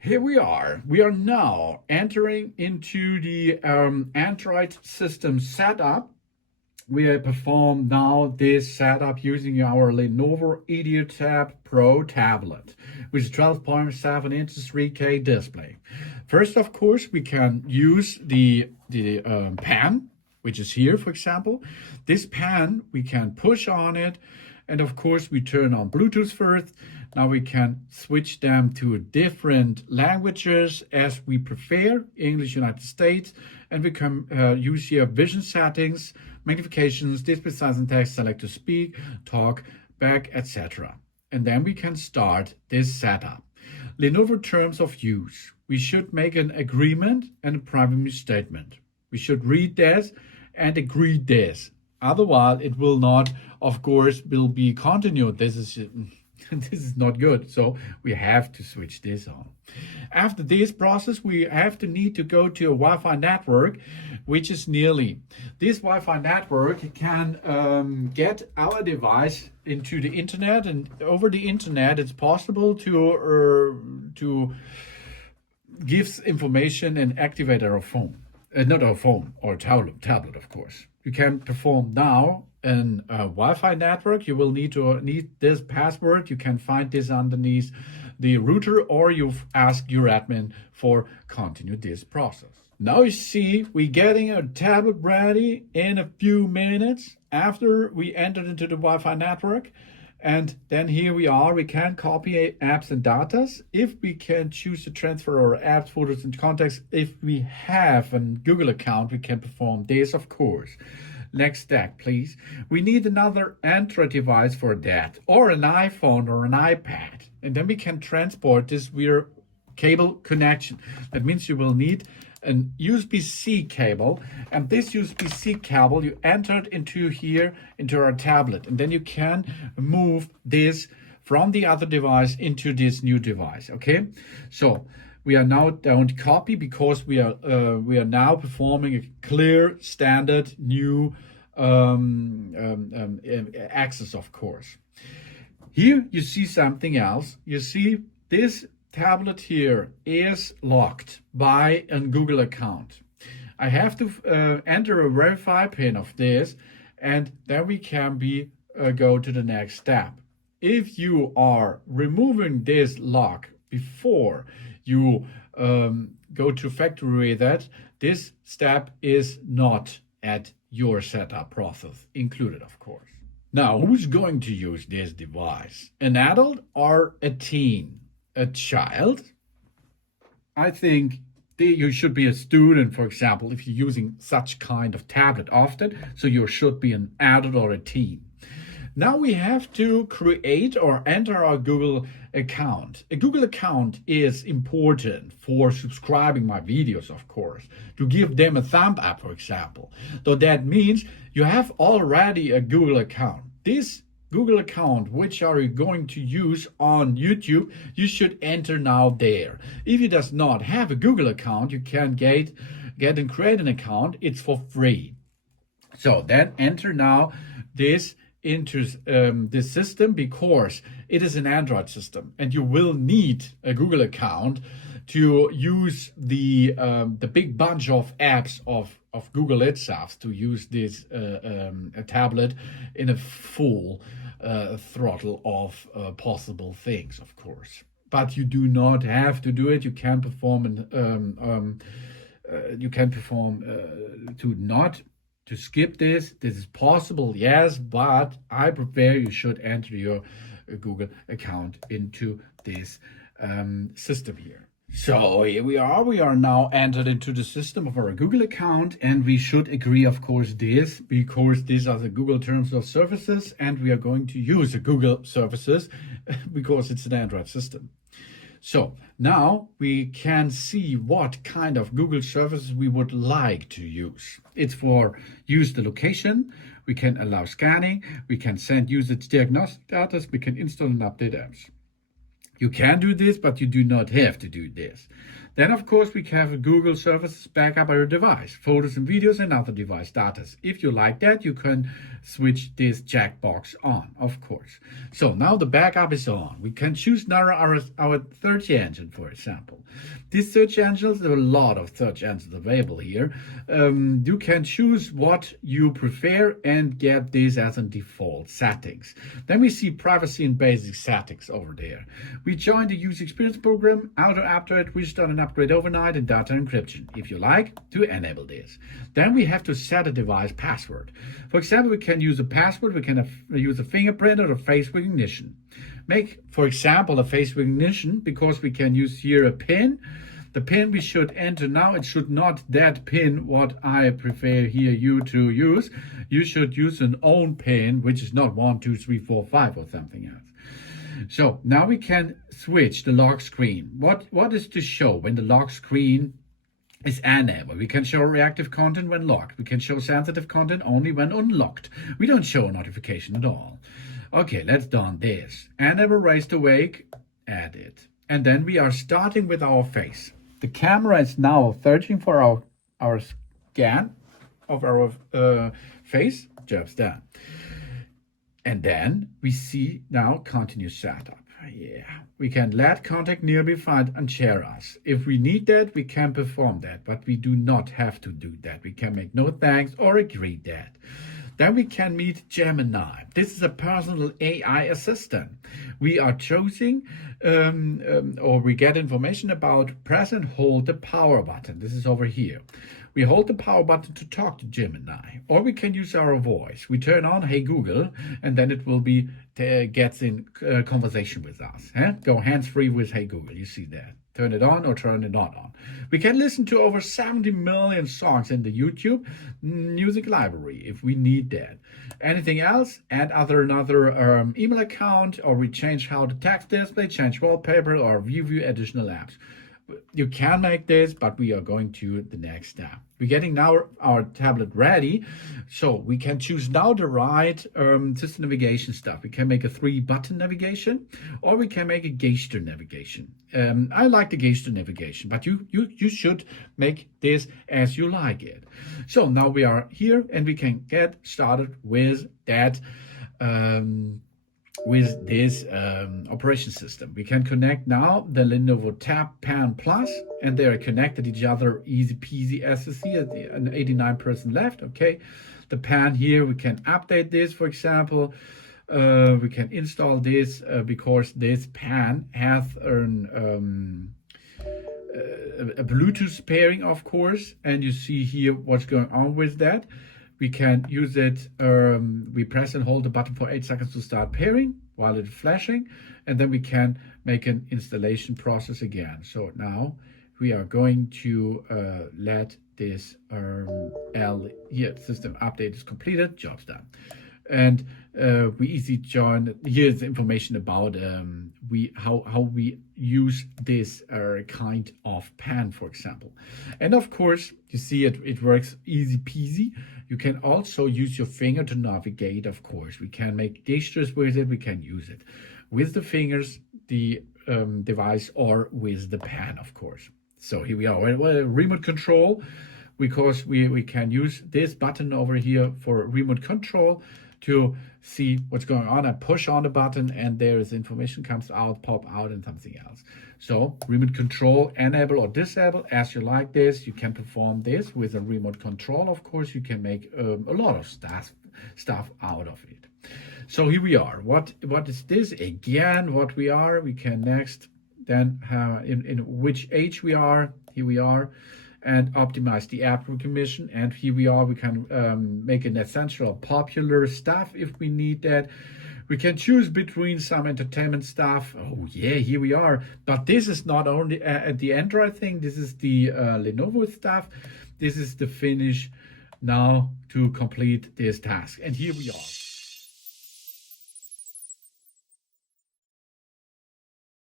Here we are. We are now entering into the Android system setup. We perform now this setup using our Lenovo EduTab Pro tablet with 12.7 inches 3K display. First, of course, we can use the pen, which is here, for example. This pen, we can push on it, and of course, we turn on Bluetooth first. Now we can switch them to different languages as we prefer, English, United States, and we can use here vision settings, magnifications, display size and text, select to speak, talk, back, etc. And then we can start this setup. Lenovo terms of use. We should make an agreement and a privacy statement. We should read this and agree this. Otherwise, it will not, of course, will be continued. This is not good. So we have to switch this on. After this process, we have to need to go to a Wi-Fi network, which is nearly. This Wi-Fi network can get our device into the internet, and over the internet, it's possible to give information and activate our phone. Not our phone or tablet, of course. You can perform now an Wi-Fi network. You will need this password. You can find this underneath the router, or you've asked your admin for continue this process. Now you see we're getting a tablet ready in a few minutes after we entered into the Wi-Fi network. And then here we are, we can copy apps and datas. If we can choose to transfer our apps, photos, and contacts, if we have a Google account, we can perform this, of course. Next step, please. We need another Android device for that, or an iPhone or an iPad. And then we can transport this via cable connection. That means you will need an USB-C cable, and this USB-C cable you entered into here into our tablet, and then you can move this from the other device into this new device. Okay, so we are now don't copy because we are now performing a clear standard new access, of course. Here you see something else. You see this tablet here is locked by a Google account. I have to enter a verify pin of this, and then we can go to the next step. If you are removing this lock before you go to factory that, this step is not at your setup process included, of course. Now, who's going to use this device? An adult or a teen? A child? I think you should be a student, for example, if you're using such kind of tablet often, so you should be an adult or a teen. Now we have to create or enter our Google account. A Google account is important for subscribing my videos, of course, to give them a thumb up, for example. So that means you have already a Google account. This Google account, which are you going to use on YouTube, you should enter now there. If you does not have a Google account, you can get and create an account. It's for free. So then enter now this into this system, because it is an Android system and you will need a Google account to use the big bunch of apps of Google itself, to use this a tablet in a full throttle of possible things, of course. But you do not have to do it. You can perform to skip this. This is possible, yes, but I prefer you should enter your Google account into this system here. So here we are now entered into the system of our Google account, and we should agree, of course, this, because these are the Google terms of services, and we are going to use the Google services because it's an Android system. So now we can see what kind of Google services we would like to use. It's for use the location, we can allow scanning, we can send usage diagnostic data, we can install and update apps. You can do this, but you do not have to do this. Then, of course, we have Google services backup your device, photos and videos and other device data. If you like that, you can switch this checkbox on, of course. So now the backup is on. We can choose now our search engine, for example. These search engines, there are a lot of search engines available here. You can choose what you prefer and get this as a default settings. Then we see privacy and basic settings over there. We join the user experience program, auto update, restart and upgrade overnight, and data encryption, if you like, to enable this. Then we have to set a device password. For example, we can use a password, we can use a fingerprint or a face recognition. Make, for example, a face recognition because we can use here a PIN. The PIN we should enter now, it should not that PIN what I prefer here you to use. You should use an own PIN, which is not 1, 2, 3, 4, 5 or something else. So now we can switch the lock screen. What is to show when the lock screen is enabled? We can show reactive content when locked. We can show sensitive content only when unlocked. We don't show a notification at all. Okay, let's do this. Enable raise to wake, add it. And then we are starting with our face. The camera is now searching for our scan of our face. Job's done. And then we see now continue setup. Yeah, we can let contact nearby find and share us. If we need that, we can perform that, but we do not have to do that. We can make no thanks or agree that. Then we can meet Gemini. This is a personal AI assistant. We are choosing or we get information about press and hold the power button. This is over here. We hold the power button to talk to Gemini, or we can use our voice. We turn on Hey Google, and then it will be gets in conversation with us. Go hands-free with Hey Google. You see that. Turn it on or turn it not on. We can listen to over 70 million songs in the YouTube music library if we need that. Anything else? Add another email account, or we change how the text display, change wallpaper, or view additional apps. You can make this, but we are going to the next step. We're getting now our tablet ready, so we can choose now the right system navigation stuff. We can make a 3-button navigation, or we can make a gesture navigation. I like the gesture navigation, but you should make this as you like it. So now we are here, and we can get started with that. With this operation system. We can connect now the Lenovo Tab Pen Plus, and they are connected each other easy peasy as you see at an 89% left. Okay, the pen here, we can update this, for example. We can install this because this pen has a Bluetooth pairing, of course, and you see here what's going on with that. We can use it, we press and hold the button for 8 seconds to start pairing while it's flashing, and then we can make an installation process again. So now we are going to let this here system update is completed, job's done. And we easily join. Here's information about how we use this kind of pen, for example. And of course, you see it works easy peasy. You can also use your finger to navigate, of course. We can make gestures with it, we can use it with the fingers, the device, or with the pen, of course. So here we are, remote control, because we can use this button over here for remote control to see what's going on. I push on the button and there is information comes out, pop out, and something else. So remote control, enable or disable as you like this. You can perform this with a remote control. Of course, you can make a lot of stuff out of it. So here we are. What is this? Again, what we are. We can next then in which age we are. Here we are. And optimize the app recognition. And here we are, we can make an essential popular stuff if we need that. We can choose between some entertainment stuff. Oh yeah, here we are. But this is not only the Android thing, this is the Lenovo stuff. This is the finish now to complete this task. And here we are.